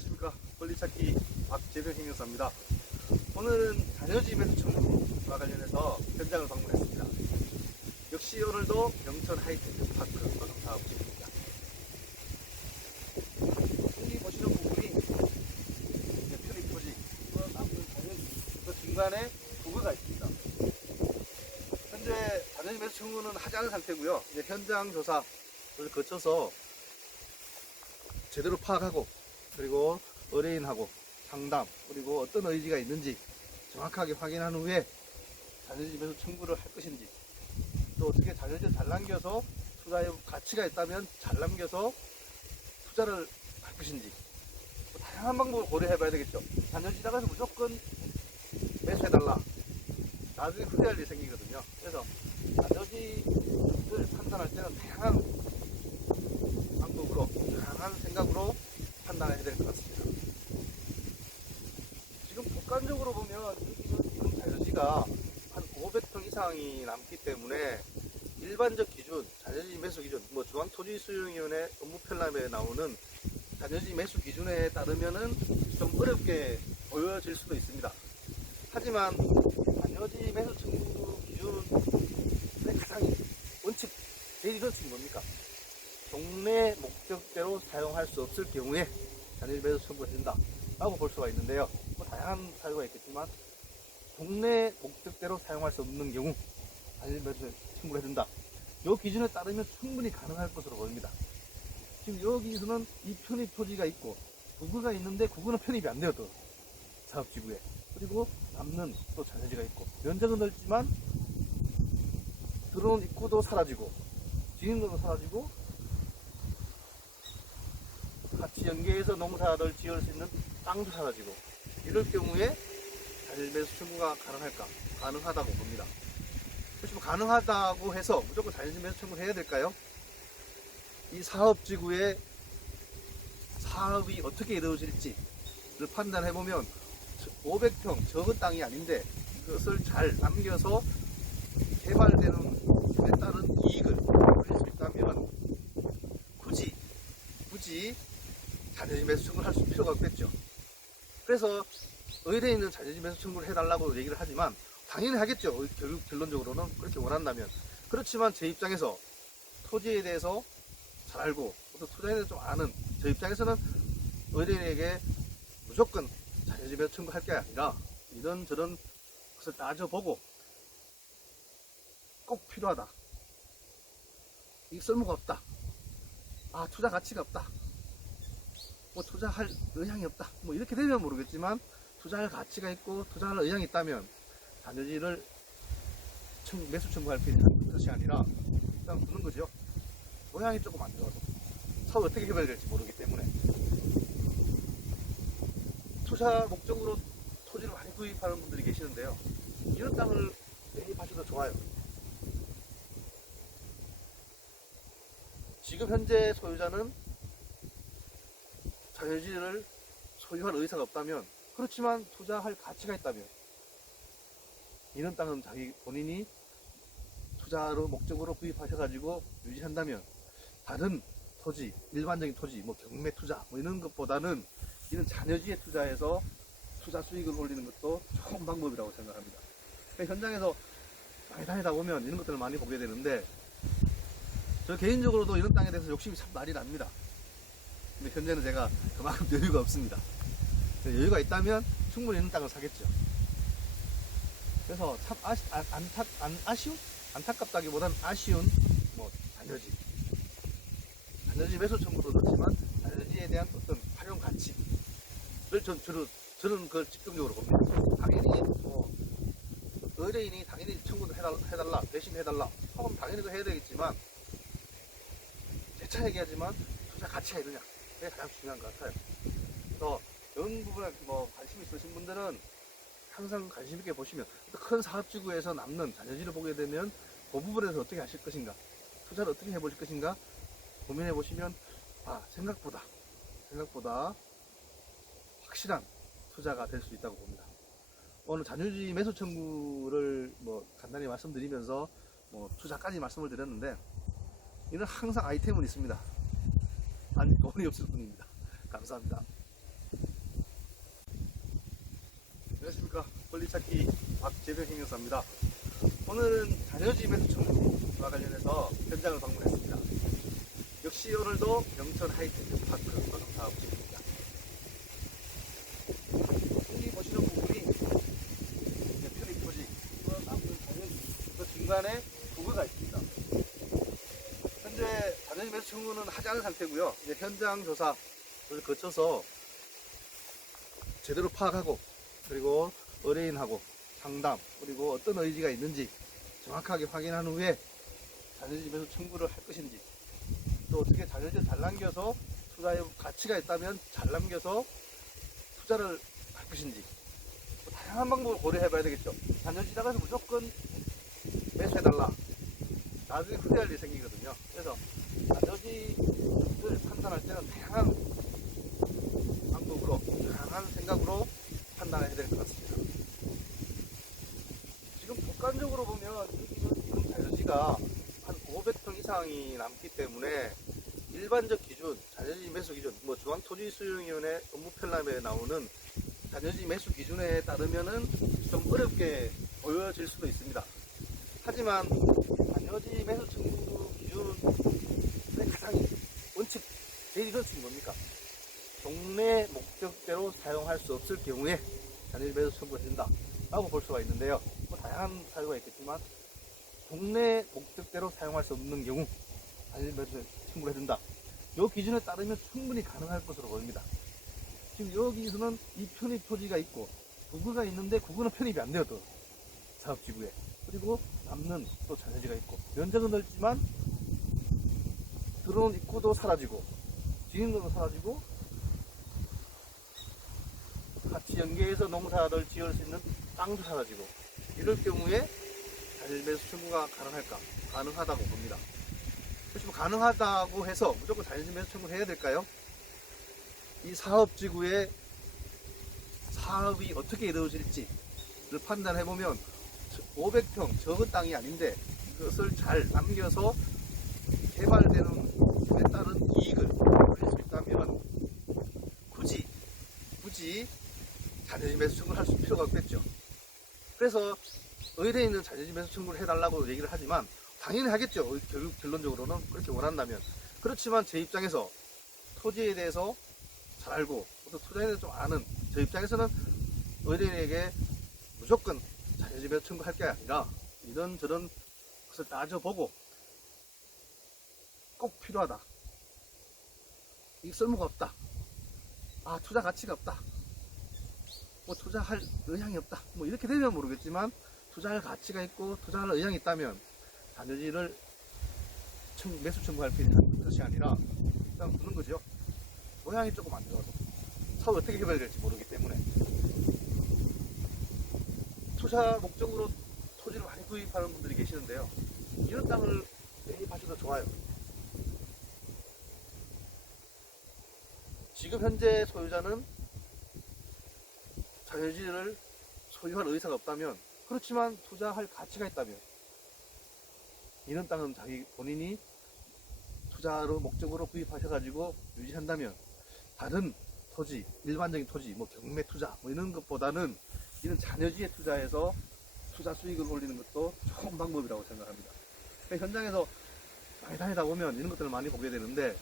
안녕하십니까. 권리찾기 박재병 행정사입니다. 오늘은 자녀지 매수 청구와 관련해서 현장을 방문했습니다. 역시 오늘도 영천 하이테크 파크 노동사업지입니다. 여기 보시는 부분이 편입 토지, 남은 자녀지, 그 중간에 부거가 있습니다. 현재 자녀지 매수 청구는 하지 않은 상태고요. 이제 현장 조사를 거쳐서 제대로 파악하고, 그리고 의뢰인하고 상담, 그리고 어떤 의지가 있는지 정확하게 확인한 후에 자녀지 매수 청구를 할 것인지, 또 어떻게 자녀지를 잘 남겨서 투자의 가치가 있다면 잘 남겨서 투자를 할 것인지, 다양한 방법을 고려해 봐야 되겠죠. 자녀지 나가서 무조건 매수해달라, 나중에 후회할 일이 생기거든요. 그래서 자녀지를 판단할 때는 다양한 방법으로, 다양한 생각으로 판단해야 될 것 같습니다. 지금 객관적으로 보면 여기는 지금 자녀지가 한 500평 이상이 남기 때문에 일반적 기준, 자녀지 매수 기준, 중앙토지수용위원회 업무편람에 나오는 자녀지 매수 기준에 따르면은 좀 어렵게 보여질 수도 있습니다. 하지만 자녀지 매수 청구 기준의 가장 원칙, 제일 원칙이 뭡니까? 동네 목적대로 사용할 수 없을 경우에 자녀지 매수 청구를 해준다 라고 볼 수가 있는데요. 다양한 사유가 있겠지만 동네 목적대로 사용할 수 없는 경우 자녀지 매수 청구를 해준다, 이 기준에 따르면 충분히 가능할 것으로 보입니다. 지금 여기서는 이 편입 토지가 있고 구구가 있는데 구구는 편입이 안 돼요. 또 사업지구에, 그리고 남는 또 자녀지가 있고 면적은 넓지만 들어온 입구도 사라지고 진입로도 사라지고 같이 연계해서 농사를 지을 수 있는 땅도 사라지고, 이럴 경우에 자녀지 매수 청구가 가능할까? 가능하다고 봅니다. 그렇지, 가능하다고 해서 무조건 자녀지 매수 청구를 해야 될까요? 이 사업지구의 사업이 어떻게 이루어질지를 판단해보면 500평 적은 땅이 아닌데 이것을 잘 남겨서 개발되는 데 따른 이익을 올릴 수 있다면 굳이 자녀지 매수 청구를 할 필요가 없겠죠. 그래서 의뢰인은 자녀지 매수 청구를 해달라고 얘기를 하지만 당연히 하겠죠. 결론적으로는 그렇게 원한다면. 그렇지만 제 입장에서 토지에 대해서 잘 알고 또 투자에 대해서 좀 아는 저 입장에서는 의뢰인에게 무조건 자녀지 매수 청구할 게 아니라 이런저런 것을 따져보고 꼭 필요하다, 이게 쓸모가 없다, 투자 가치가 없다, 투자할 의향이 없다, 이렇게 되면 모르겠지만 투자할 가치가 있고 투자할 의향이 있다면 자녀지를 매수 청구할 것이 아니라 그냥 두는 거죠. 모양이 조금 안 좋아도 사업이 어떻게 개발될지 모르기 때문에. 투자 목적으로 토지를 많이 구입하는 분들이 계시는데요, 이런 땅을 매입하셔도 좋아요. 지금 현재 소유자는 자녀지를 소유할 의사가 없다면, 그렇지만 투자할 가치가 있다면, 이런 땅은 자기 본인이 투자로 목적으로 구입하셔가지고 유지한다면 다른 토지, 일반적인 토지, 경매 투자 이런 것보다는 이런 자녀지에 투자해서 투자 수익을 올리는 것도 좋은 방법이라고 생각합니다. 현장에서 많이 다니다 보면 이런 것들을 많이 보게 되는데, 저 개인적으로도 이런 땅에 대해서 욕심이 참 많이 납니다. 근데 현재는 제가 그만큼 여유가 없습니다. 여유가 있다면 충분히 있는 땅을 사겠죠. 그래서 참 안타깝다기보다는 아쉬운 자녀지 매수 청구도 그렇지만 자녀지에 대한 어떤 활용 가치를 저는 그걸 집중적으로 봅니다. 당연히 의뢰인이 당연히 청구를 해달라, 대신해달라 하면 당연히 해야 되겠지만, 재차 얘기하지만 투자 가치가 있느냐, 그게 가장 중요한 것 같아요. 그래서 이런 부분에 관심 있으신 분들은 항상 관심 있게 보시면, 큰 사업지구에서 남는 자녀지를 보게 되면 그 부분에서 어떻게 하실 것인가, 투자를 어떻게 해보실 것인가 고민해 보시면 생각보다 확실한 투자가 될 수 있다고 봅니다. 오늘 자녀지 매수 청구를 간단히 말씀드리면서 투자까지 말씀을 드렸는데, 이는 항상 아이템은 있습니다. 아니, 돈이 없을 뿐입니다. 감사합니다. 안녕하십니까. 권리찾기 박재병 행정사입니다. 오늘은 자녀지 매수 청구와 관련해서 현장을 방문했습니다. 역시 오늘도 명천 하이테크 파크 사업지입니다. 여기 보시는 부분이 편입 토지, 남은 자녀지, 그 중간에 부부가 있습니다. 현재 자녀지 매수 청구는 하지 않은 상태고요. 이제 현장 조사를 거쳐서 제대로 파악하고, 그리고 의뢰인하고 상담, 그리고 어떤 의지가 있는지 정확하게 확인한 후에 자녀지 매수 청구를 할 것인지, 또 어떻게 자녀지를 잘 남겨서 투자의 가치가 있다면 잘 남겨서 투자를 할 것인지, 다양한 방법을 고려해 봐야 되겠죠. 자녀지 나가서 무조건 매수해달라, 나중에 후회할 일이 생기거든요. 그래서 자녀지를 판단할 때는 다양한 방법으로, 다양한 생각으로 판단해야 될 것 같습니다. 지금 객관적으로 보면 이런 자녀지가 한 500평 이상이 남기 때문에 일반적 기준, 자녀지 매수 기준, 중앙토지수용위원회 업무 편람에 나오는 자녀지 매수 기준에 따르면은 좀 어렵게 보여질 수도 있습니다. 하지만 자녀지 매수 청구 기준의 가장 원칙, 제일 원칙이 뭡니까? 동네 목적대로 사용할 수 없을 경우에 자녀지 매수 청구가 된다 라고 볼 수가 있는데요. 다양한 사유가 있겠지만 동네 목적대로 사용할 수 없는 경우 자녀지 매수 청구를 해준다. 이 기준에 따르면 충분히 가능할 것으로 보입니다. 지금 여기서는 이 편입 토지가 있고 구구가 있는데 구구는 편입이 안 돼요. 또 사업지구에. 그리고 남는 또 자녀지가 있고 면적은 넓지만 들어온 입구도 사라지고 진입로도 사라지고 같이 연계해서 농사를 지을 수 있는 땅도 사라지고, 이럴 경우에 자녀지 매수 청구가 가능할까? 가능하다고 봅니다. 그렇지만 가능하다고 해서 무조건 자녀지 매수 청구를 해야 될까요? 이 사업지구에 사업이 어떻게 이루어질지를 판단해보면 500평 적은 땅이 아닌데 그것을 잘 남겨서 개발되는 데 따른 이익을 올릴 수 있다면 굳이 자녀지 매수 청구를 할 필요가 없겠죠. 그래서 의뢰인은 자녀지 매수 청구를 해달라고 얘기를 하지만 당연히 하겠죠. 결론적으로는 그렇게 원한다면. 그렇지만 제 입장에서 토지에 대해서 잘 알고 또 투자에 대해서 좀 아는 저 입장에서는 의뢰인에게 무조건 자녀지 매수 청구할 게 아니라 이런저런 것을 따져보고 꼭 필요하다, 이 쓸모가 없다, 투자 가치가 없다, 투자할 의향이 없다, 이렇게 되면 모르겠지만 투자할 가치가 있고 투자할 의향이 있다면 자녀지를 매수 청구할 것이 아니라 그냥 두는 거죠. 모양이 조금 안 좋아도 사업 어떻게 개발될지 모르기 때문에 투자 목적으로 토지를 많이 구입하는 분들이 계시는데요. 이런 땅을 매입하셔도 좋아요. 지금 현재 소유자는 자녀지를 소유할 의사가 없다면, 그렇지만 투자할 가치가 있다면, 이런 땅은 자기 본인이 투자로 목적으로 구입하셔가지고 유지한다면 다른 토지, 일반적인 토지, 경매 투자 이런 것보다는 이런 자녀지에 투자해서 투자 수익을 올리는 것도 좋은 방법이라고 생각합니다. 현장에서 많이 다니다 보면 이런 것들을 많이 보게 되는데,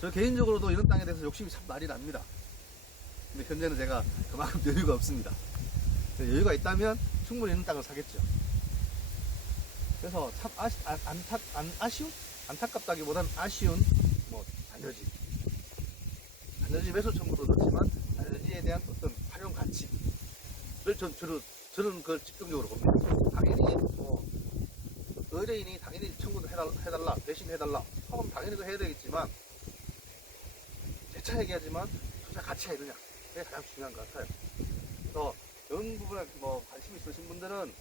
저 개인적으로도 이런 땅에 대해서 욕심이 참 많이 납니다. 근데 현재는 제가 그만큼 여유가 없습니다. 여유가 있다면 충분히 있는 땅을 사겠죠. 그래서 참 안타깝다기보다는 아쉬운 자녀지 매수 청구도 그렇지만 자녀지에 대한 어떤 활용 가치를 저는 그걸 직접적으로 봅니다. 당연히 의뢰인이 당연히 청구도 해달라, 대신해달라 하면 당연히 그 해야 되겠지만, 재차 얘기하지만 투자 가치가 있느냐, 그게 가장 중요한 것 같아요. 그래서 이런 부분에 관심 있으신 분들은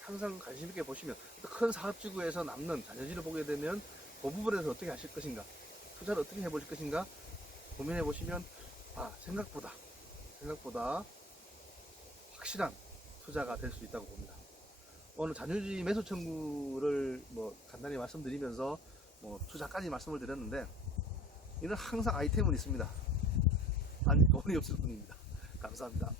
항상 관심 있게 보시면, 큰 사업지구에서 남는 자녀지를 보게 되면 그 부분에서 어떻게 하실 것인가, 투자를 어떻게 해보실 것인가 고민해 보시면 생각보다 확실한 투자가 될 수 있다고 봅니다. 오늘 자녀지 매수 청구를 간단히 말씀드리면서 투자까지 말씀을 드렸는데, 이는 항상 아이템은 있습니다. 단 돈이 없을 뿐입니다. 감사합니다.